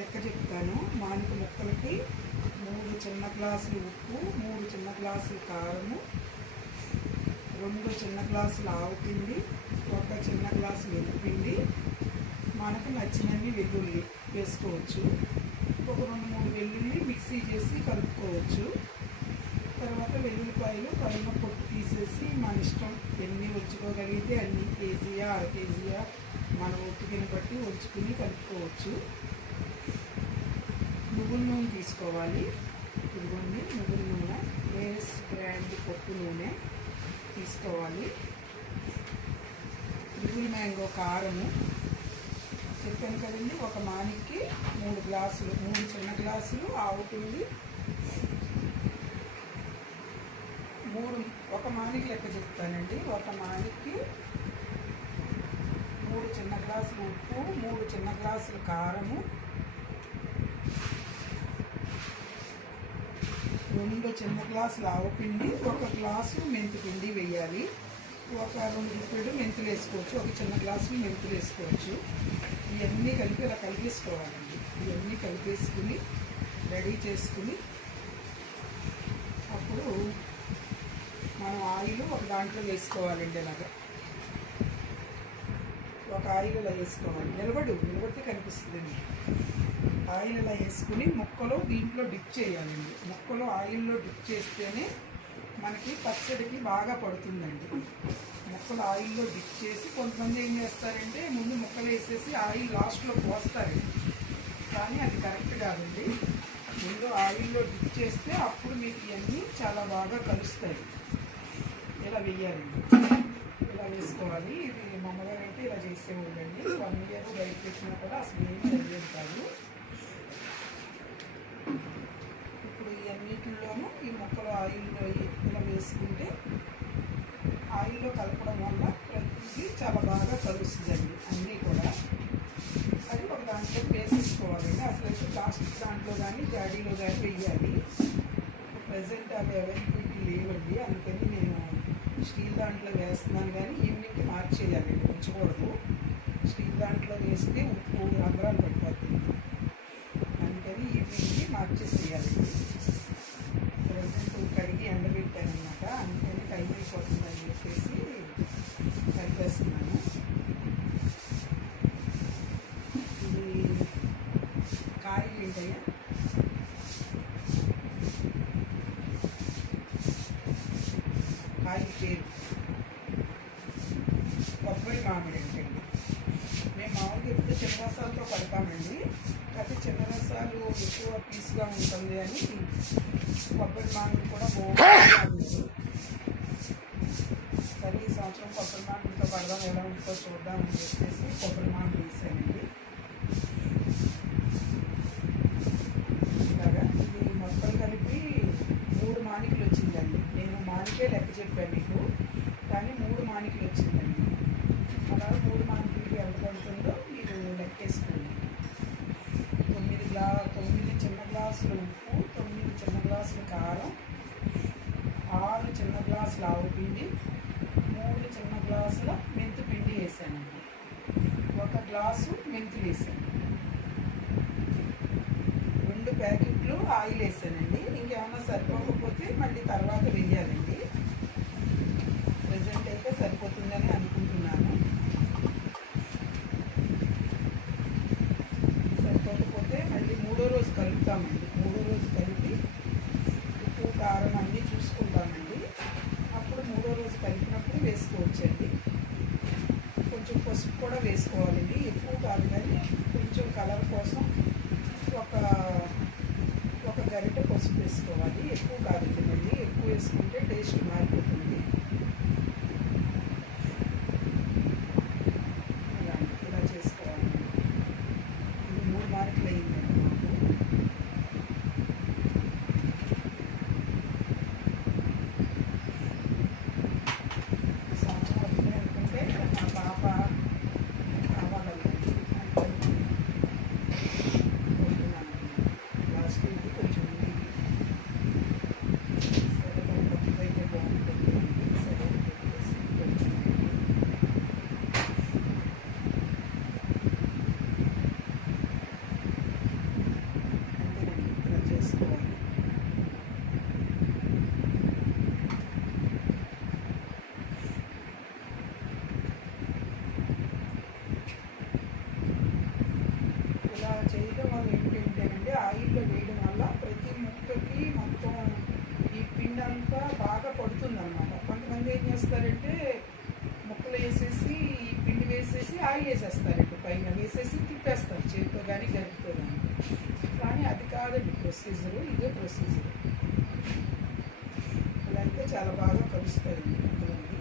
లెక్క చెప్తాను. మానిక ముక్కలకి 3 చిన్న గ్లాసులు ఉప్పు, 3 చిన్న గ్లాసులు కారము, 2 చిన్న గ్లాసులు ఆవుపిండి, 1 చిన్న గ్లాసు వెల్లుపిండి, మనకు నచ్చినన్ని వెల్లుల్లి వేసుకోవచ్చు. ఒక 2-3 వెల్లుల్లి మిక్సీ చేసి కలుపుకోవచ్చు. తర్వాత వెల్లుల్లిపాయలు పైన పొట్టు తీసేసి మన ఇష్టం ఎన్ని ఉంచుకోగలిగితే అన్ని, కేజీయా అర కేజీయా మన ఓపికని బట్టి ఉంచుకుని కలుపుకోవచ్చు. నువ్వుల నూనె తీసుకోవాలి. ఇదిగోండి నువ్వుల నూనె, వేస్ బ్రాండ్ పప్పు నూనె తీసుకోవాలి. నువ్వుల మ్యాంగో కారము చెప్పాను కదండి, ఒక మానికి 3 గ్లాసులు, 3 చిన్న గ్లాసులు ఆవు పిండి, 1 మానికి లెక్క చెప్తానండి. 1 మానికి 3 చిన్న గ్లాసులు ఉప్పు, 3 చిన్న గ్లాసులు కారము, 2 చిన్న గ్లాసులు ఆవుపిండి, 1 గ్లాసు మెంతిపిండి వేయాలి. 2 గుప్పెడు మెంతులు వేసుకోవచ్చు. 1 చిన్న గ్లాసు మెంతులు వేసుకోవచ్చు. ఇవన్నీ కలిపి ఇలా కలిపేసుకోవాలండి. ఇవన్నీ కలిపేసుకుని రెడీ చేసుకుని అప్పుడు మనం ఆయిల్ ఒక దాంట్లో వేసుకోవాలండి. ఇలాగా ఒక ఆయిల్ ఇలా వేసుకోవాలి. నిలబడితే కనిపిస్తుందండి. ఆయిల్ ఇలా వేసుకుని ముక్కలు దీంట్లో డిప్ చేయాలండి. ముక్కలు ఆయిల్లో డిప్ చేస్తేనే మనకి పచ్చడికి బాగా పడుతుందండి. ముక్కలు ఆయిల్లో డిప్ చేసి, కొంతమంది ఏం చేస్తారంటే ముందు ముక్కలు వేసేసి ఆయిల్ లాస్ట్లో పోస్తారండి. కానీ అది కరెక్ట్ కాదండి. ముందు ఆయిల్లో డిప్ చేస్తే అప్పుడు మీకు ఇవన్నీ చాలా బాగా కలుస్తాయి. ఇలా వేయాలండి. ఇలా వేసుకోవాలి. ఇది మా అమ్మగారు అయితే ఇలా చేసేవాళ్ళండి. 1 ఇయర్ బయట పెట్టినా కూడా అసలు ఏమీ తెలియదు కాదు. ఇప్పుడు ఇవన్నిటిలోనూ ఈ ముక్కలు ఆయిల్లో ఇలా వేసుకుంటే ఆయిల్లో కలపడం వల్ల ప్రతిదీ చాలా బాగా కలుస్తుందండి. అన్నీ కూడా అది ఒక దాంట్లో వేసేసుకోవాలండి. అసలు అయితే ప్లాస్టిక్ దాంట్లో కానీ జాడీలో కానీ వేయాలి. ప్రజెంట్ అవి అవైలబిలిటీ లేవండి. అందుకని నేను స్టీల్ దాంట్లో వేస్తున్నాను. కానీ ఈవినింగ్కి మార్చేయాలండి, ఉంచకూడదు. స్టీల్ దాంట్లో వేస్తే ఉప్పు రంధ్రాలు పడిపోతుంది. అందుకని ఈవినింగ్కి మార్చేసేయాలండి. ప్రజెంట్ కడిగి ఎండబెట్టాను అనమాట. అందుకని టైం అయిపోతుందని చెప్పేసి కలిపేస్తున్నాను. ఇది కాయలు ఏంటయ్యా, కాయలు పేరు కొబ్బరి మామిడి అంటే మేము మామూలుగా ఎప్పుడు చిన్న రసాలతో కడతామండి. అయితే చిన్న రసాలు ఎక్కువ పీస్గా ఉంటుంది అని కొబ్బరి మామిడి కూడా బాగుంటుంది. సరే ఈ సంవత్సరం కొబ్బరి మామిడితో పడదాం, ఎలా ఉంటుందో చూద్దామని చెప్పేసి కొబ్బరి మామిడి వేసానండి. ఇలాగా ఇది మొత్తం కలిపి 3 మానికలు వచ్చిందండి. నేను మానికే లెక్క చెప్పాను మీకు, కానీ 3 మానికలు వచ్చిందండి. అలా 3 మానికలకి ఎంత పడుతుందో మీరు లెక్కేసుకోండి. 9 చిన్న గ్లాసులు ఉప్పు, 9 చిన్న గ్లాసులు కారం, 6 చిన్న గ్లాసులు ఆవుపిండి, 3 చిన్న గ్లాసుల మెంతిపిండి వేసానండి. 1 గ్లాసు మెంతులు వేసాను. 2 ప్యాకెట్లు ఆయిల్ వేసానండి. ఇంకేమైనా సరిపోకపోతే మళ్ళీ తర్వాత వేయాలండి. ప్రజెంట్ అయితే సరిపోతుందని అనుకుంటున్నాను. సరిపోకపోతే మళ్ళీ 3వ రోజు కలుపుతామండి. 3వ రోజు కలిపి ఉప్పు కారం అన్నీ చూసుకుంటామండి. అప్పుడు 3వ రోజు కలిపినప్పుడు వేసుకోవచ్చండి. కొంచెం పసుపు కూడా వేసుకోవాలండి. ఎక్కువ కాదు కానీ కొంచెం కలర్ కోసం ఒక గరిట పసుపు వేసుకోవాలి. ఎక్కువ కాదండి, మళ్ళీ ఎక్కువ వేసుకుంటే టేస్ట్ మారిపోతుంది. ఇలా చేసుకోవాలి. ఇది 3 మార్కులు అయ్యిందండి మాకు. సంవత్సరం అవుతుంది అనుకుంటే మా పాప కావాలండి. లాస్ట్ వీక్ కొంచెం సరే అయితే బాగుంటుంది. సరే ఆయిల్ వేసేస్తారండి, పైన వేసేసి తిప్పేస్తారు చేతితో కానీ గరిటతో కానీ. కానీ అది కాదండి ప్రొసీజరు, ఇదే ప్రొసీజర్. ఇలా అయితే చాలా బాగా కలుస్తాయండి ముక్కలన్నీ.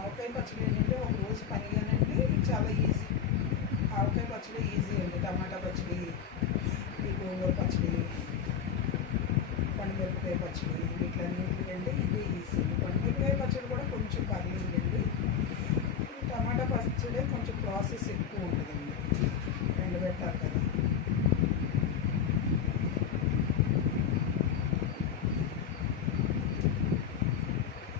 ఆవకాయ పచ్చడి ఏంటంటే ఒక రోజు పనిగానండి చాలా ఈజీ. ఆవకాయ పచ్చడి ఈజీ అండి. టమాటా పచ్చడి, ఈ గోంగూర పచ్చడి, పండుమిరపకాయ పచ్చడి, వీటిలన్నింటికంటే ఇదే ఈజీ. పండుమిరపకాయ పచ్చడి కూడా కొంచెం పర్లేదండి. టమాటా పచ్చడి కొంచెం ప్రాసెస్ ఎక్కువ ఉంటుందండి, ఎండబెట్టాలి కదా.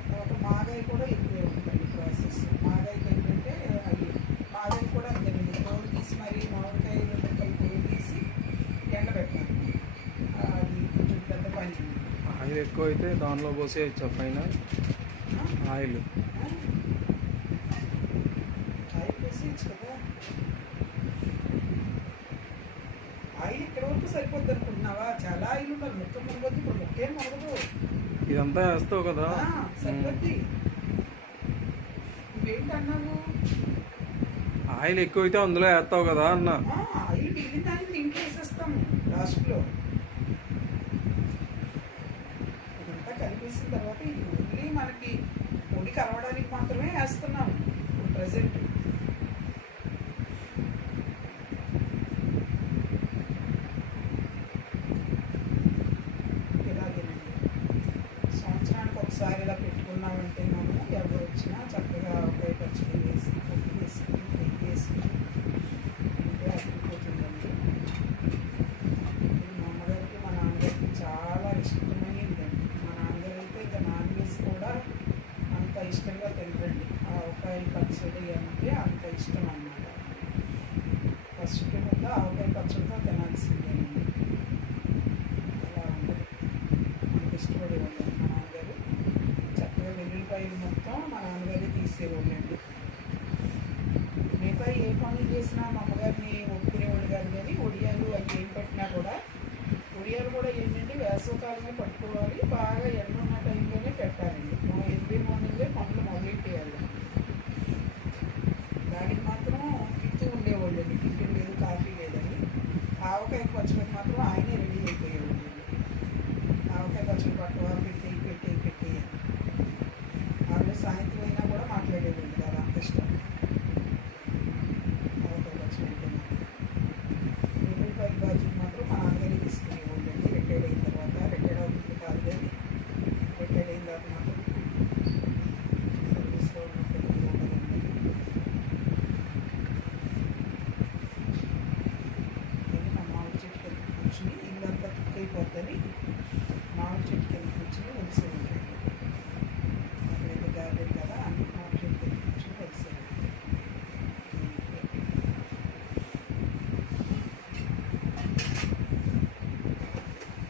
తర్వాత మాగాయ కూడా ఎక్కువే ఉంటుంది ప్రాసెస్. మాగాయకి ఏంటంటే అది మాగాయ కూడా అంతేనండి, తోలు తీసి మరి మామిడికాయలు ముక్కలు తోలు తీసి ఎండబెట్టాలి. అది కొంచెం పెద్ద పని. ఆయిల్ ఎక్కువ అయితే దానిలో పోసేయచ్చు పైన ఆయిల్. ఆయిల్ వేసేయచ్చు కదా. ఆయిల్ ఇక్కడ వరకు సరిపోద్ది అనుకుంటున్నావా? చాలా ఆయిల్ ఉండాలి, ముక్క మునగొద్దు. ఇప్పుడు ముక్కేం మునగదు, ఇదంతా వేస్తావు కదా. సరిపోద్ది. నువ్వేంటన్నావు? ఆయిల్ ఎక్కువ అయితే అందులో వేస్తావు కదా అన్న. ఆయిల్ మిగిలిన దాన్ని దీంట్లో వేసేస్తాము లాస్ట్లో. ఇదంతా కలిపేసిన తర్వాత ఇది ఓన్లీ మనకి పొడి కలవడానికి మాత్రమే వేస్తున్నాము ఇప్పుడు ప్రజెంట్. ఇలాగేనండి, సంవత్సరానికి ఒకసారి ఇలా పెట్టుకున్నామంటే మనము ఎవరు వచ్చినా చక్కగా ఆవకాయ పచ్చడి వేసి పొడి వేసుకుని నెయ్యి వేసుకుని అంటే అదిరిపోతుందండి. ఇది మా అమ్మగారికి మా నాన్నగారికి చాలా ఇష్టమైందండి. మా నాన్నగారు అయితే ఇంకా నాన్ వెజ్ కూడా అంత ఇష్టంగా తినరండి. ఆవకాయ పచ్చడి అంటే అంత ఇష్టం అన్నమాట. ఫస్ట్ ముందు ఆవకాయ పచ్చడితో తినాల్సిందేనండి. అలా ఉంటుంది, అంత ఇష్టపడేవాళ్ళు మా నాన్నగారు. చక్కగా వెల్లుల్లిపాయలు మొత్తం మా నాన్నగారే తీసేవాళ్ళండి. మిగతా ఏ పనులు చేసినా మా అమ్మగారిని ఒప్పుకునేవాళ్ళు కాదు. కానీ ఒడియాలు అవి ఏం పెట్టినా కూడా, ఒడియాలు కూడా ఏంటంటే వేసవకాలమే పట్టుకోవాలి, బాగా ఎండ ఉన్న టైంలోనే పెట్టాలండి. మనం ఎర్లీ మార్నింగే పనులు మొదలెట్టేయాలి. దానికి మాత్రం తింటూ ఉండేవాళ్ళండి, టిఫిన్ లేదు కాఫీ లేదని. ఆవకాయ పచ్చడికి మాత్రం ఆయనే రెడీ అయిపోయేవాళ్ళండి. ఆవకాయ పచ్చడి పట్టువా పెట్టి పెట్టి పెట్టి ఆవిడ సాయంత్రం అయినా కూడా మాట్లాడేవాళ్ళు కాదు, అంత ఇష్టం ఆవకాయ పచ్చడి అంటే. వెల్లుల్లిపాయ బాజీలు మాత్రం మా నాన్నగారే తీసుకునేవాళ్ళండి. రిటైర్డ్ అయిన తర్వాత, రిటైర్డ్ అవుతుంది కాదు కానీ రిటైర్డ్ అయిన తర్వాత మాత్రం సర్వీస్లో ఉన్నప్పుడు ఉండదండి. నేను మా మామిడి చెట్టు కింద కూర్చుని ఇల్లంతా కుక్ అయిపోద్దని మామిడి చెట్టు కింద కూర్చుని వెలిసేవాళ్ళండి. అక్కడైతే గార్డెన్ కదా అన్ని మామిడి చెట్టు కింద కూర్చుని వెలిసేవాళ్ళండి.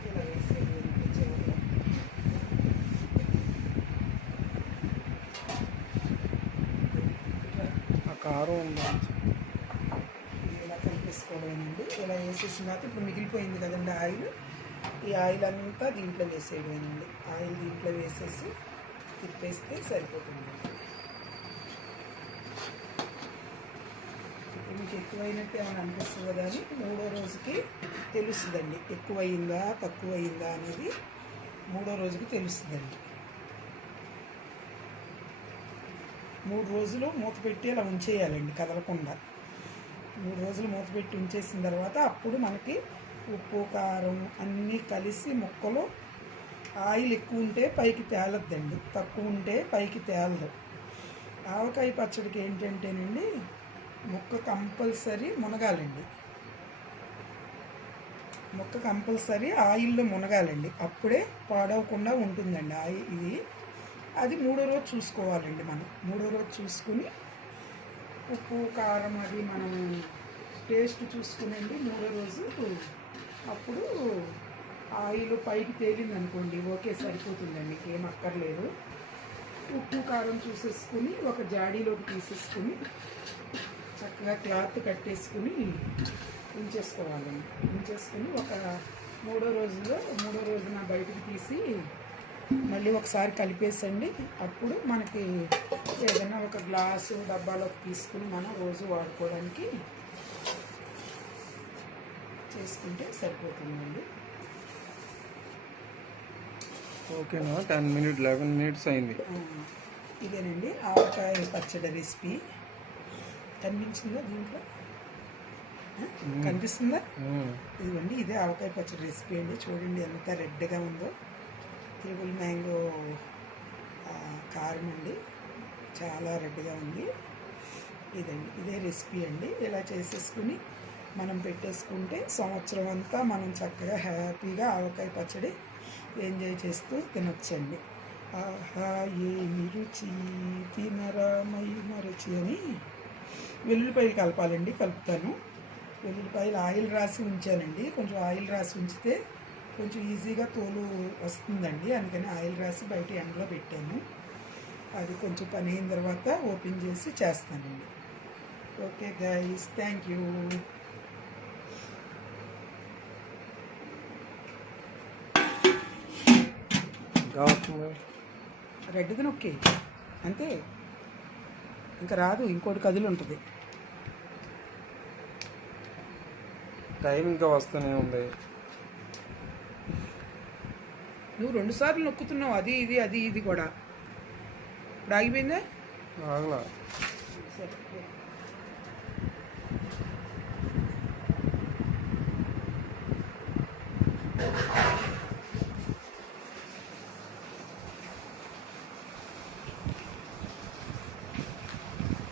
ఇలా వేసేది చివరిలో ఆ కారం ఉండాలి. ఇలా కలిపేసుకోవడమేనండి. ఇలా వేసేసిన తర్వాత ఇప్పుడు మిగిలిపోయింది కదండి ఆయిల్, ఈ ఆయిల్ అంతా దీంట్లో వేసేయడమేనండి. ఆయిల్ దీంట్లో వేసేసి తిప్పేస్తే సరిపోతుంది. ఇప్పుడు మీకు ఎక్కువైనట్టు ఏమైనా అనిపిస్తుంది కదా అని మూడో రోజుకి తెలుస్తుందండి, ఎక్కువయిందా తక్కువయిందా అనేది మూడో రోజుకి తెలుస్తుందండి. 3 రోజులు మూత పెట్టి అలా ఉంచేయాలండి కదలకుండా. 3 రోజులు మూత పెట్టి ఉంచేసిన తర్వాత అప్పుడు మనకి ఉప్పు కారం అన్నీ కలిసి ముక్కలు, ఆయిల్ ఎక్కువ ఉంటే పైకి తేలద్దండి, తక్కువ ఉంటే పైకి తేలదు. ఆవకాయ పచ్చడికి ఏంటంటేనండి ముక్క కంపల్సరీ మునగాలండి. ముక్క కంపల్సరీ ఆయిల్లో మునగాలండి, అప్పుడే పాడవకుండా ఉంటుందండి ఆయిల్ ఇది. అది మూడో రోజు చూసుకోవాలండి. మనం మూడో రోజు చూసుకుని ఉప్పు కారం అది మనం టేస్ట్ చూసుకునండి మూడో రోజు. అప్పుడు ఆయిల్ పైకి తేలింది అనుకోండి, ఓకే సరిపోతుందండి, ఏం అక్కర్లేదు. ఉప్పు కారం చూసేసుకుని ఒక జాడీలోకి తీసేసుకుని చక్కగా క్లాత్ కట్టేసుకుని ఉంచేసుకోవాలండి. ఉంచేసుకుని ఒక మూడో రోజున బయటకు తీసి మళ్ళీ ఒకసారి కలిపేసండి. అప్పుడు మనకి ఏదైనా ఒక గ్లాసు డబ్బాలోకి తీసుకుని మనం రోజు వాడుకోవడానికి చేసుకుంటే సరిపోతుందండి. ఓకేనా? 11 మినిట్స్ అయింది. ఇదేనండి ఆవకాయ పచ్చడి రెసిపీ. కనిపించిందా దీంట్లో? కనిపిస్తుందా? ఇదిగోండి, ఇదే ఆవకాయ పచ్చడి రెసిపీ అండి. చూడండి ఎంత రెడ్గా ఉందో. త్రిబుల్ మ్యాంగో కారం అండి, చాలా రెడ్గా ఉంది. ఇదండి, ఇదే రెసిపీ అండి. ఇలా చేసేసుకుని మనం పెట్టేసుకుంటే సంవత్సరం అంతా మనం చక్కగా హ్యాపీగా ఆవకాయ పచ్చడి ఎంజాయ్ చేస్తూ తినొచ్చండి. ఆహా ఏమి రుచి తినరామై మరచి అని వెల్లుల్లిపాయలు కలపాలండి. కలుపుతాను. వెల్లుల్లిపాయలు ఆయిల్ రాసి ఉంచానండి. కొంచెం ఆయిల్ రాసి ఉంచితే కొంచెం ఈజీగా తోలు వస్తుందండి. అందుకని ఆయిల్ రాసి బయట ఎండలో పెట్టాను. అది కొంచెం పని అయిన తర్వాత ఓపెన్ చేసి చేస్తానండి. Okay guys, thank you. Reddy నొక్కి అంతే, ఇంకా రాదు. ఇంకోటి కదులు ఉంటుంది. టైం ఇంకా వస్తూనే ఉంది. నువ్వు 2 సార్లు నొక్కుతున్నావు, అది ఇది అది ఇది కూడా. ఇప్పుడు ఆగిపోయిందా? ఆగలా. సరే.